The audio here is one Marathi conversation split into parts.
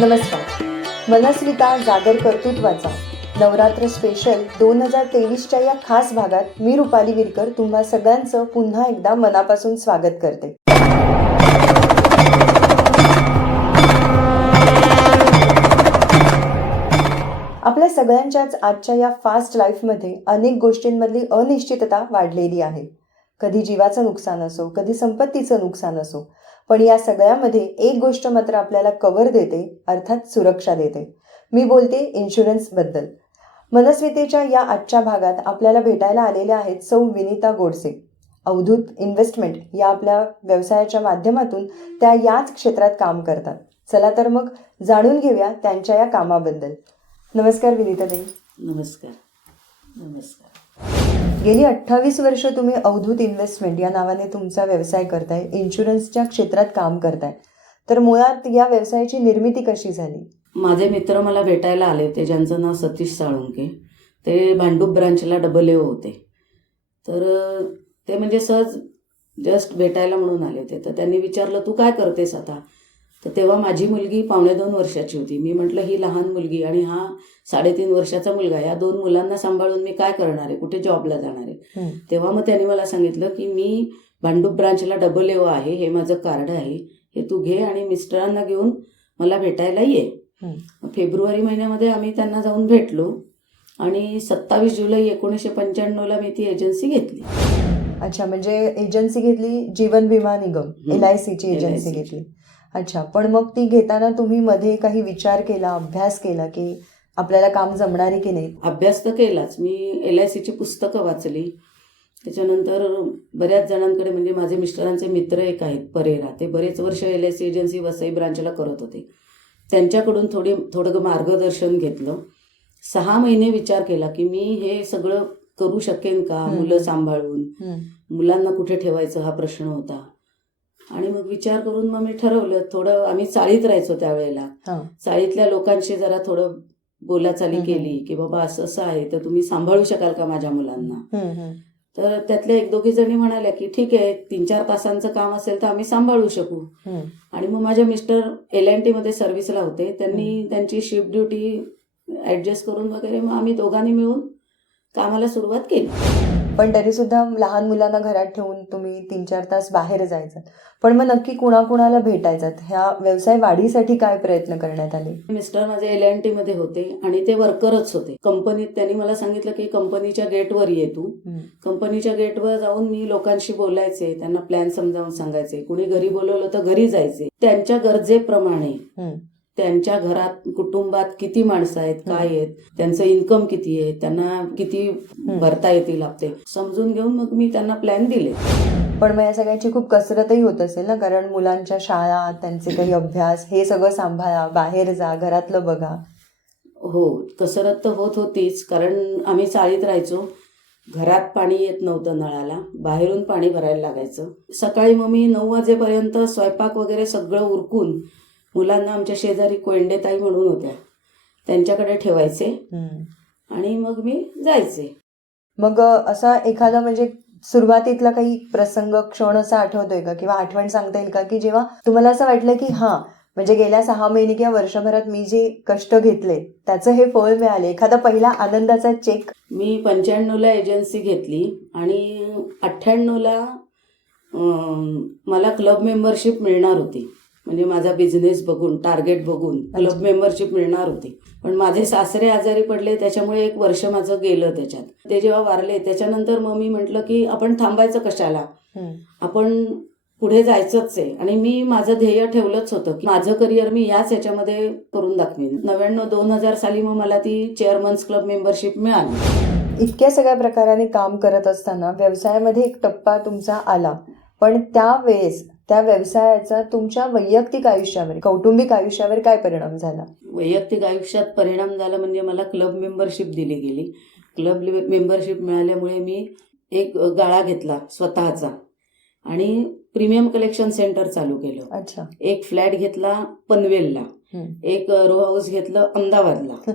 नमस्कार. मनस्विता जागर कर्तृत्वाचा नवरात्र स्पेशल 2023च्या या खास भागात मी रुपाली विरकर तुम्हा सगळ्यांचं पुन्हा एकदा मनापासून स्वागत करते. आपल्या सगळ्यांच्याच आजच्या या फास्ट लाईफमध्ये अनेक गोष्टींमधली अनिश्चितता वाढलेली आहे. कधी जीवाचं नुकसान असो, कधी संपत्तीचं नुकसान असो, पण या सगळ्यामध्ये एक गोष्ट मात्र आपल्याला कव्हर देते, अर्थात सुरक्षा देते. मी बोलते इन्शुरन्सबद्दल. मनस्वितेच्या या आजच्या भागात आपल्याला भेटायला आलेल्या आहेत सौ विनीता गोडसे. अवधूत इन्व्हेस्टमेंट या आपल्या व्यवसायाच्या माध्यमातून त्या याच क्षेत्रात काम करतात. चला तर मग जाणून घेऊया त्यांच्या या कामाबद्दल. नमस्कार विनीताताई. नमस्कार. नमस्कार. गेली 28 वर्ष तुम्ही अवधूत इन्व्हेस्टमेंट या नावाने तुमचा व्यवसाय करताय, इन्शुरन्सच्या क्षेत्रात काम करताय. तर मुळात या व्यवसायाची निर्मिती कशी झाली? माझे मित्र मला भेटायला आले होते, ज्यांचं नाव सतीश साळुंके. ते भांडूप ब्रांचला AA होते. तर ते म्हणजे सहज जस्ट भेटायला म्हणून आले होते. तर त्यांनी विचारलं, तू काय करतेस आता? तर तेव्हा माझी मुलगी 2.5 वर्षाची होती. मी म्हटलं, ही लहान मुलगी आणि हा 3.5 वर्षाचा मुलगा, या 2 मुलांना सांभाळून मी काय करणार आहे, कुठे जॉबला जाणार आहे? तेव्हा मग त्यांनी मला सांगितलं की मी भांडूप ब्रांचला AA आहे, हे माझं कार्ड आहे, हे तू घे आणि मिस्टरांना घेऊन मला भेटायला ये. फेब्रुवारी महिन्यामध्ये आम्ही त्यांना जाऊन भेटलो आणि 27 जुलै 1995ला मी ती एजन्सी घेतली. अच्छा, म्हणजे एजन्सी घेतली जीवन विमा निगम, LICची एजन्सी घेतली. अच्छा, पण मग ती घेताना तुम्ही मध्ये काही विचार केला, अभ्यास केला की आपल्याला काम जमणार आहे की नाही? अभ्यास तर केलाच. मी LICची पुस्तकं वाचली. त्याच्यानंतर बऱ्याच जणांकडे, म्हणजे माझे मिस्टरांचे मित्र एक आहेत परेरा, ते बरेच वर्ष LIC एजन्सी वसई ब्रांचला करत होते. त्यांच्याकडून थोडं मार्गदर्शन घेतलं. 6 महिने विचार केला की मी हे सगळं करू शकेन का, मुलं सांभाळून. मुलांना कुठे ठेवायचं हा प्रश्न होता. आणि मग विचार करून मग मी ठरवलं, थोडं आम्ही चाळीत राहायचो त्यावेळेला, चाळीतल्या लोकांशी जरा थोडं बोलाचाली केली की बाबा असं असं आहे, तर तुम्ही सांभाळू शकाल का माझ्या मुलांना? तर त्यातल्या 1-2 जणी म्हणाल्या की ठीक आहे, 3-4 तासांचं काम असेल तर आम्ही सांभाळू शकू. आणि मग माझे मिस्टर L&T मध्ये सर्व्हिसला होते. त्यांनी त्यांची शिफ्ट ड्युटी ऍडजस्ट करून वगैरे मग आम्ही दोघांनी मिळून कामाला सुरुवात केली. पण तरी सुद्धा लहान मुलांना घरात ठेवून तुम्ही 3-4 तास बाहेर जायचं. पण मग नक्की कुणाकुणाला भेटायचं? ह्या व्यवसाय वाढीसाठी काय प्रयत्न करण्यात आले? मिस्टर माझे L&T मध्ये होते आणि ते वर्करच होते कंपनीत. त्यांनी मला सांगितलं की कंपनीच्या गेटवर ये तू. कंपनीच्या गेटवर जाऊन मी लोकांशी बोलायचे, त्यांना प्लॅन समजावून सांगायचे. कुणी घरी बोलवलं तर घरी जायचे. त्यांच्या गरजेप्रमाणे त्यांच्या घरात, कुटुंबात किती माणसं आहेत, काय आहेत, त्यांचं इन्कम किती आहे, त्यांना किती भरता येतील हप्ते समजून घेऊन मग मी त्यांना प्लॅन दिले. पण मग या सगळ्याची खूप कसरतही होत असेल ना, कारण मुलांच्या शाळा, त्यांचे काही अभ्यास, हे सगळं सांभाळा, बाहेर जा, घरातलं बघा. हो, कसरत तर होत होतीच, कारण आम्ही चाळीत राहायचो. घरात पाणी येत नव्हतं नळाला, बाहेरून पाणी भरायला लागायचं. सकाळी मग मी 9 वाजेपर्यंत स्वयंपाक वगैरे सगळं उरकून मुलांना आमच्या शेजारी कोयंडेताई म्हणून होत्या, त्यांच्याकडे ठेवायचे आणि मग मी जायचे. मग असा एखादा म्हणजे सुरुवातीतला काही प्रसंग, क्षण असा आठवतोय का, किंवा आठवण सांगता येईल का, की जेव्हा तुम्हाला असं वाटलं की म्हणजे गेल्या 6 महिने किंवा वर्षभरात मी जे कष्ट घेतले त्याचं हे फळ मिळाले? एखादा पहिला आनंदाचा चेक? मी 95ला एजन्सी घेतली आणि 98ला मला क्लब मेंबरशिप मिळणार होती. म्हणजे माझा बिझनेस बघून, टार्गेट बघून क्लब मेंबरशिप मिळणार होती. पण माझे सासरे आजारी पडले, त्याच्यामुळे 1 वर्ष माझं गेलं त्याच्यात. ते जेव्हा वारले त्याच्यानंतर मग मी म्हटलं की आपण थांबायचं कशाला, आपण पुढे जायचंच आहे. आणि मी माझं ध्येय ठेवलंच होतं की माझं करिअर मी याच ह्याच्यामध्ये करून दाखवेन. 99-2000 साली मग मला ती चेअरमन्स क्लब मेंबरशिप मिळाली. इतक्या सगळ्या प्रकाराने काम करत असताना व्यवसायामध्ये एक टप्पा तुमचा आला, पण त्यावेळेस त्या व्यवसायाचा तुमच्या वैयक्तिक आयुष्यावर, कौटुंबिक आयुष्यावर काय परिणाम झाला? वैयक्तिक आयुष्यात परिणाम झाला म्हणजे मला क्लब मेंबरशिप दिली गेली. क्लब मेंबरशिप मिळाल्यामुळे मी एक गाळा घेतला स्वतःचा आणि प्रीमियम कलेक्शन सेंटर चालू केलं. अच्छा. एक फ्लॅट घेतला पनवेलला, एक रो हाऊस घेतलं अहमदाबादला.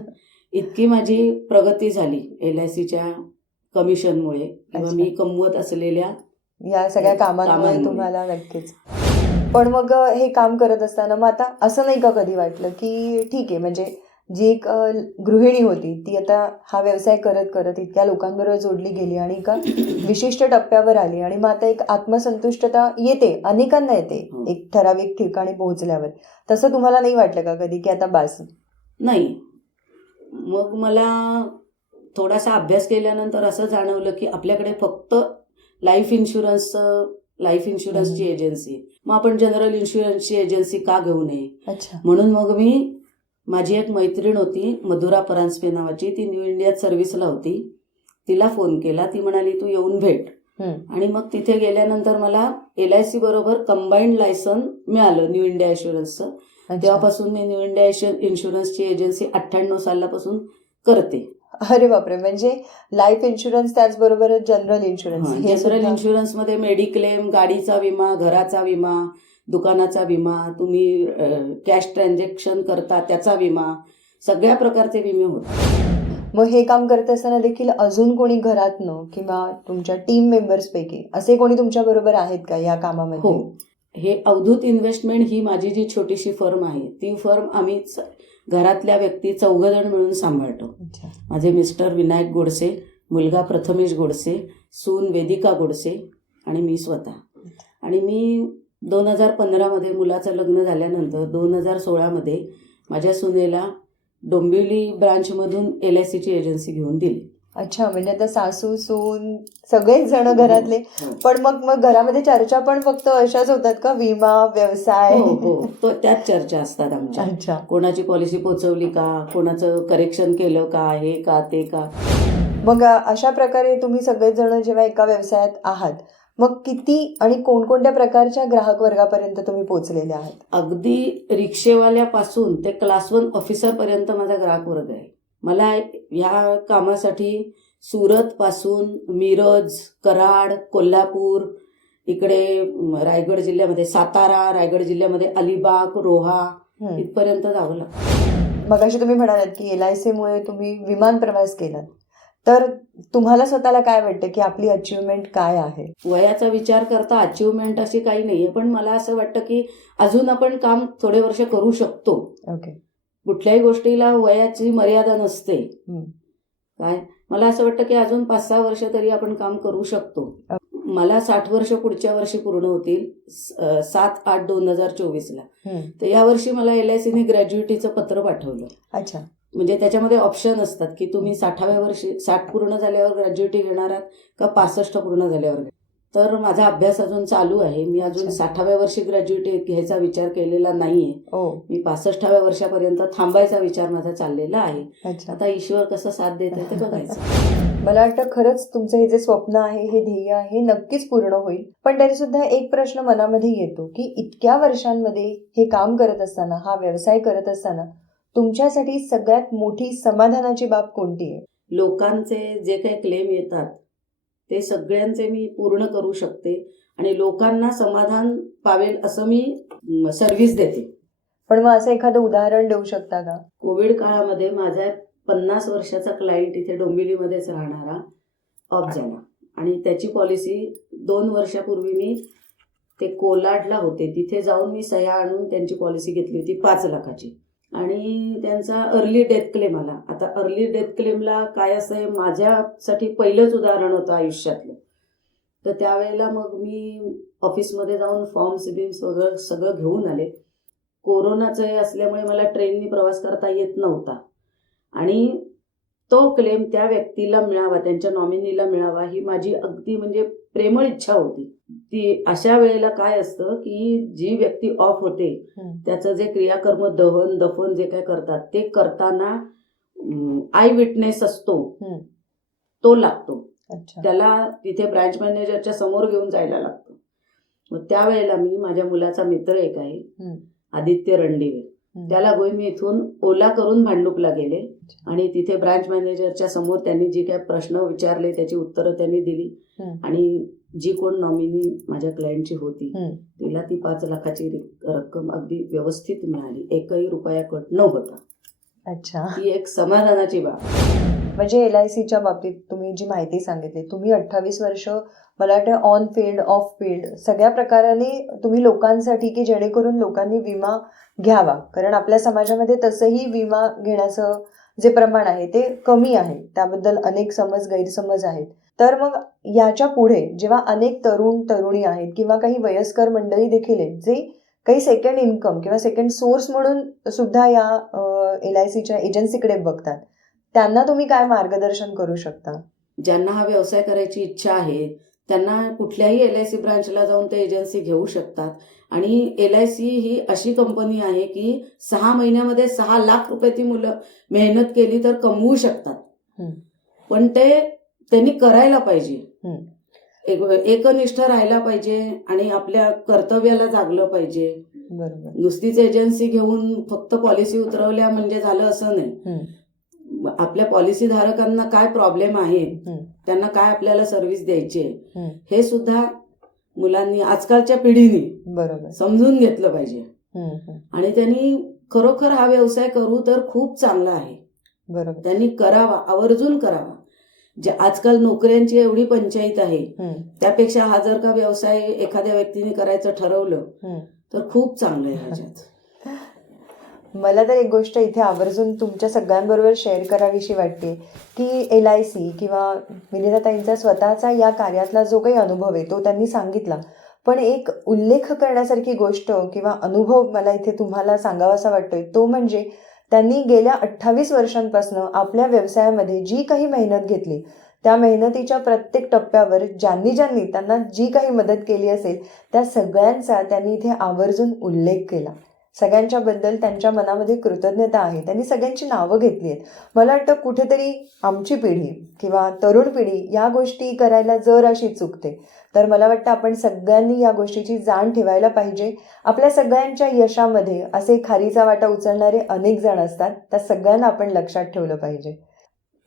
इतकी माझी प्रगती झाली LICच्या कमिशनमुळे किंवा मी कमवत असलेल्या या सगळ्या कामांमुळे तुम्हाला. नक्कीच. पण मग हे काम करत असताना मग आता असं नाही का कधी वाटलं की ठीक आहे, म्हणजे जी एक गृहिणी होती ती आता हा व्यवसाय करत करत इतक्या लोकांबरोबर जोडली गेली आणि एका विशिष्ट टप्प्यावर आली आणि मग आता एक आत्मसंतुष्टता येते, अनेकांना येते हो. एक ठराविक ठिकाणी पोहोचल्यावर. तसं तुम्हाला नाही वाटलं का कधी की आता बास? नाही. मग मला थोडासा अभ्यास केल्यानंतर असं जाणवलं की आपल्याकडे फक्त लाईफ इन्शुरन्सची एजन्सी आहे. मग आपण जनरल इन्शुरन्सची एजन्सी का घेऊ नये? अच्छा. म्हणून मग मी, माझी एक मैत्रीण होती मधुरा परांजपे नावाची, ती न्यू इंडियात सर्व्हिसला होती, तिला फोन केला. ती म्हणाली तू येऊन भेट. आणि मग तिथे गेल्यानंतर मला LIC बरोबर कंबाईंड लायसन मिळालं न्यू इंडिया इन्शुरन्सचं. तेव्हापासून मी न्यू इंडिया इन्शुरन्सची एजन्सी 98 सालापासून करते. अरे बापरे, म्हणजे लाईफ इन्शुरन्स त्याचबरोबर जनरल इन्शुरन्स. जनरल इन्शुरन्समध्ये मेडिक्लेम, गाडीचा विमा, घराचा विमा, दुकानाचा विमा, तुम्ही कॅश ट्रान्झॅक्शन करता त्याचा विमा, सगळ्या प्रकारचे विमे होतात. मग हे काम करत असताना देखील अजून कोणी घरातनं किंवा तुमच्या टीम मेंबर्स पैकी असे कोणी तुमच्या बरोबर आहेत का या कामामध्ये? हो. हे अवधूत इन्व्हेस्टमेंट ही माझी जी छोटीशी फर्म आहे, ती फर्म आम्ही घरातल्या व्यक्ती 4 जण मिळून सांभाळतो. अच्छा. माझे मिस्टर विनायक गोडसे, मुलगा प्रथमेश गोडसे, सून वेदिका गोडसे आणि मी स्वतः. आणि मी 2015 मुलाचं लग्न झाल्यानंतर 2016 माझ्या सुनेला डोंबिवली ब्रांचमधून LICची एजन्सी घेऊन दिली. अच्छा, म्हणजे आता सासू सून सगळेच जण घरातले. पण मग घरामध्ये चर्चा पण फक्त अशाच होतात का, विमा व्यवसाय? हो, त्याच चर्चा असतात आमच्या. अच्छा. कोणाची पॉलिसी पोचवली का, कोणाचं करेक्शन केलं का, हे का ते का. मग अशा प्रकारे तुम्ही सगळेच जण जेव्हा एका व्यवसायात आहात, मग किती आणि कोणकोणत्या प्रकारच्या ग्राहक वर्गापर्यंत तुम्ही पोहोचलेले आहात? अगदी रिक्षेवाल्यापासून ते क्लास 1 ऑफिसरपर्यंत माझा ग्राहक वर्ग आहे. मला या कामासाठी सुरतपासून मिरज, कराड, कोल्हापूर, इकडे रायगड जिल्ह्यामध्ये सातारा, रायगड जिल्ह्यामध्ये अलिबाग, रोहा इथपर्यंत जावं लागतं. मगाशी तुम्ही म्हणालात की LICमुळे तुम्ही विमान प्रवास केलात, तर तुम्हाला स्वतःला काय वाटतं की आपली अचिव्हमेंट काय आहे? वयाचा विचार करता अचिव्हमेंट अशी काही नाहीये, पण मला असं वाटतं की अजून आपण काम थोडे वर्ष करू शकतो. ओके. कुठल्याही गोष्टीला वयाची मर्यादा नसते. काय, मला असं वाटतं की अजून 5-6 वर्ष तरी आपण काम करू शकतो. मला 60 वर्ष पुढच्या वर्षी पूर्ण होतील, 7/8/2024ला. तर यावर्षी मला LICने ग्रॅज्युएटीचं पत्र पाठवलं. अच्छा. म्हणजे त्याच्यामध्ये ऑप्शन असतात की तुम्ही 60व्या वर्षी 60 पूर्ण झाल्यावर ग्रॅज्युएटी घेणार आहात का 65 पूर्ण झाल्यावर. तर माझा अभ्यास अजून चालू आहे. मी अजून 60व्या वर्षी ग्रॅज्युएटी घ्यायचा विचार केलेला नाहीये. मी 65व्या वर्षापर्यंत थांबायचा विचार माझा चाललेला आहे. आता ईश्वर कसं साथ देत आहे ते बघायचं. मला वाटतं खरंच तुमचं हे जे स्वप्न आहे, हे ध्येय आहे, हे नक्कीच पूर्ण होईल. पण तरी सुद्धा एक प्रश्न मनामध्ये येतो की इतक्या वर्षांमध्ये हे काम करत असताना, हा व्यवसाय करत असताना तुमच्यासाठी सगळ्यात मोठी समाधानाची बाब कोणती आहे? लोकांचे जे काही क्लेम येतात ते सगळ्यांचे मी पूर्ण करू शकते आणि लोकांना समाधान पावेल असं मी सर्व्हिस देते. पण मग असं एखादं उदाहरण देऊ शकता का? कोविड काळामध्ये माझा 50 वर्षाचा क्लायंट इथे डोंबिवलीमध्येच राहणारा ऑफ झाला आणि त्याची पॉलिसी 2 वर्षापूर्वी मी ते कोलाडला होते, तिथे जाऊन मी सह्या आणून त्यांची पॉलिसी घेतली होती 5 लाखाची. आणि त्यांचा अर्ली डेथ क्लेम आला. आता अर्ली डेथ क्लेमला काय असं आहे, माझ्यासाठी पहिलंच उदाहरण होतं आयुष्यातलं. तर त्यावेळेला मग मी ऑफिसमध्ये जाऊन फॉर्म्स बिम्स वगैरे सगळं घेऊन आले. कोरोनाचं हे असल्यामुळे मला ट्रेननी प्रवास करता येत नव्हता आणि तो क्लेम त्या व्यक्तीला मिळावा, त्यांच्या नॉमिनीला मिळावा ही माझी अगदी म्हणजे प्रेमळ इच्छा होती. ती अशा वेळेला काय असतं की जी व्यक्ती ऑफ होते त्याचं जे क्रियाकर्म, दहन दफन जे काय करतात ते करताना आय विटनेस असतो तो लागतो. त्याला तिथे ब्रांच मॅनेजरच्या समोर घेऊन जायला लागतं. मग त्यावेळेला मी, माझ्या मुलाचा मित्र एक आहे आदित्य रणदिवे, त्याला घेऊन मी इथून ओला करून भांडुपला गेले आणि तिथे ब्रांच मॅनेजरच्या समोर त्यांनी जे काय प्रश्न विचारले त्याची उत्तरं त्यांनी दिली आणि जी कोण नॉमिनी माझ्या क्लायंटची होती तिला ती 5 लाखाची रक्कम अगदी व्यवस्थित मिळाली, एकही रुपया कट न होता. अच्छा. ही एक समाधानाची बाब. म्हणजे LICच्या बाबतीत तुम्ही जी माहिती सांगितली, तुम्ही 28 वर्ष मला वाटतं ऑन फील्ड ऑफ फील्ड सगळ्या प्रकाराने तुम्ही लोकांसाठी, की जेणेकरून लोकांनी विमा घ्यावा, कारण आपल्या समाजामध्ये तसंही विमा घेण्याचं जे प्रमाण आहे ते कमी आहे, त्याबद्दल अनेक गैरसमज आहेत. तर मग याच्या पुढे जेव्हा अनेक तरुण तरुणी आहेत किंवा काही वयस्कर मंडळी देखील आहेत जे काही सेकंड इन्कम किंवा सेकंड सोर्स म्हणून सुद्धा या LICच्या एजन्सीकडे बघतात, त्यांना तुम्ही काय मार्गदर्शन करू शकता? ज्यांना हा व्यवसाय करायची इच्छा आहे त्यांना कुठल्याही LIC ब्रांचला जाऊन ते एजन्सी घेऊ शकतात. आणि LIC ही अशी कंपनी आहे की 6 महिन्यामध्ये 6 लाख रुपये ती मुलं मेहनत केली तर कमवू शकतात. पण ते त्यांनी करायला पाहिजे, एकनिष्ठ राहायला पाहिजे आणि आपल्या कर्तव्याला जागलं पाहिजे. बरोबर. नुसतीच एजन्सी घेऊन फक्त पॉलिसी उतरवल्या म्हणजे झालं असं नाही. आपल्या पॉलिसी धारकांना काय प्रॉब्लेम आहेत, त्यांना काय आपल्याला सर्व्हिस द्यायची आहे, हे सुद्धा मुलांनी, आजकालच्या पिढीने बरोबर समजून घेतलं पाहिजे. आणि त्यांनी खरोखर हा व्यवसाय करू तर खूप चांगला आहे. बरोबर, त्यांनी करावा, आवर्जून करावा. जे आजकाल नोकऱ्यांची एवढी पंचायत आहे, त्यापेक्षा हा जर का व्यवसाय एखाद्या व्यक्तीने करायचं ठरवलं तर खूप चांगलं आहे ह्याच्यात. मला तर एक गोष्ट इथे आवर्जून तुमच्या सगळ्यांबरोबर शेअर करावीशी वाटते की LIC किंवा विनिताताईंचा स्वतःचा या कार्यातला जो काही अनुभव आहे तो त्यांनी सांगितला, पण एक उल्लेख करण्यासारखी गोष्ट किंवा अनुभव मला इथे तुम्हाला सांगावासा वाटतोय, तो म्हणजे त्यांनी गेल्या 28 वर्षांपासून आपल्या व्यवसायामध्ये जी काही मेहनत घेतली, त्या मेहनतीच्या प्रत्येक टप्प्यावर ज्यांनी त्यांना जी काही मदत केली असेल त्या सगळ्यांचा त्यांनी इथे आवर्जून उल्लेख केला. सगळ्यांच्या बद्दल त्यांच्या मनामध्ये कृतज्ञता आहे. त्यांनी सगळ्यांची नावं घेतली आहेत. मला वाटतं कुठेतरी आमची पिढी किंवा तरुण पिढी या गोष्टी करायला जर अशी चुकते, तर मला वाटतं आपण सगळ्यांनी या गोष्टीची जाण ठेवायला पाहिजे. आपल्या सगळ्यांच्या यशामध्ये असे खारीचा वाटा उचलणारे अनेक जण असतात, त्या सगळ्यांना आपण लक्षात ठेवलं पाहिजे.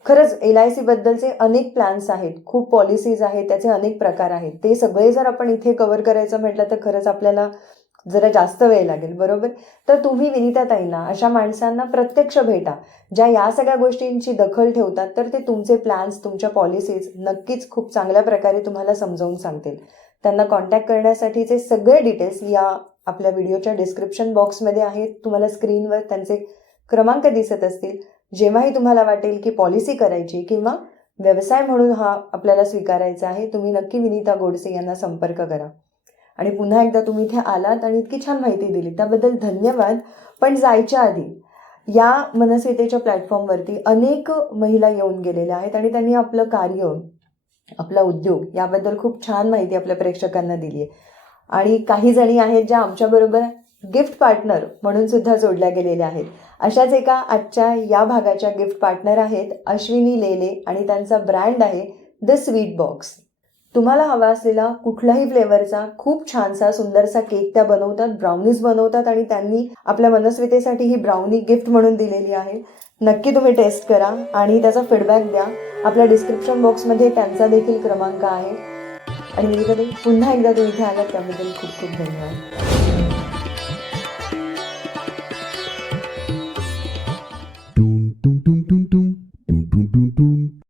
खरंच LIC बद्दलचे अनेक प्लॅन्स आहेत, खूप पॉलिसीज आहेत, त्याचे अनेक प्रकार आहेत. ते सगळे जर आपण इथे कव्हर करायचं म्हटलं तर खरंच आपल्याला जरा जास्त वेळ लागेल, बरोबर. तर तुम्ही विनिताताईंना, अशा माणसांना प्रत्यक्ष भेटा ज्या या सगळ्या गोष्टींची दखल ठेवतात, तर ते तुमचे प्लॅन्स, तुमच्या पॉलिसीज नक्कीच खूप चांगल्या प्रकारे तुम्हाला समजावून सांगतील. त्यांना कॉन्टॅक्ट करण्यासाठीचे सगळे डिटेल्स या आपल्या व्हिडिओच्या डिस्क्रिप्शन बॉक्समध्ये आहेत. तुम्हाला स्क्रीनवर त्यांचे क्रमांक दिसत असतील. जेव्हाही तुम्हाला वाटेल की पॉलिसी करायची किंवा व्यवसाय म्हणून हा आपल्याला स्वीकारायचा आहे, तुम्ही नक्की विनिता गोडसे यांना संपर्क करा. आणि पुन्हा एकदा तुम्ही इथे आलात आणि इतकी छान माहिती दिली त्याबद्दल धन्यवाद. पण जायच्या आधी या मनस्वितेच्या प्लॅटफॉर्मवरती अनेक महिला येऊन गेलेल्या आहेत आणि त्यांनी आपलं कार्य, आपला उद्योग याबद्दल खूप छान माहिती आपल्या प्रेक्षकांना दिली आहे. आणि काही जणी आहेत ज्या आमच्याबरोबर गिफ्ट पार्टनर म्हणून सुद्धा जोडल्या गेलेल्या आहेत. अशाच एका आजच्या या भागाच्या गिफ्ट पार्टनर आहेत अश्विनी लेले आणि त्यांचा ब्रँड आहे द स्वीट बॉक्स. तुम्हाला हवा असलेला कुठलाही फ्लेवरचा खूप छानसा सुंदरसा केक त्या बनवतात, ब्राउनीज बनवतात आणि त्यांनी आपल्या मनस्वितेसाठी ही ब्राउनी गिफ्ट म्हणून दिलेली आहे. नक्की तुम्ही टेस्ट करा आणि त्याचा फीडबॅक द्या. आपल्या डिस्क्रिप्शन बॉक्समध्ये त्यांचा देखील क्रमांक आहे. आणि मी पुन्हा एकदा तुम्ही इथे आलात त्याबद्दल खूप खूप धन्यवाद.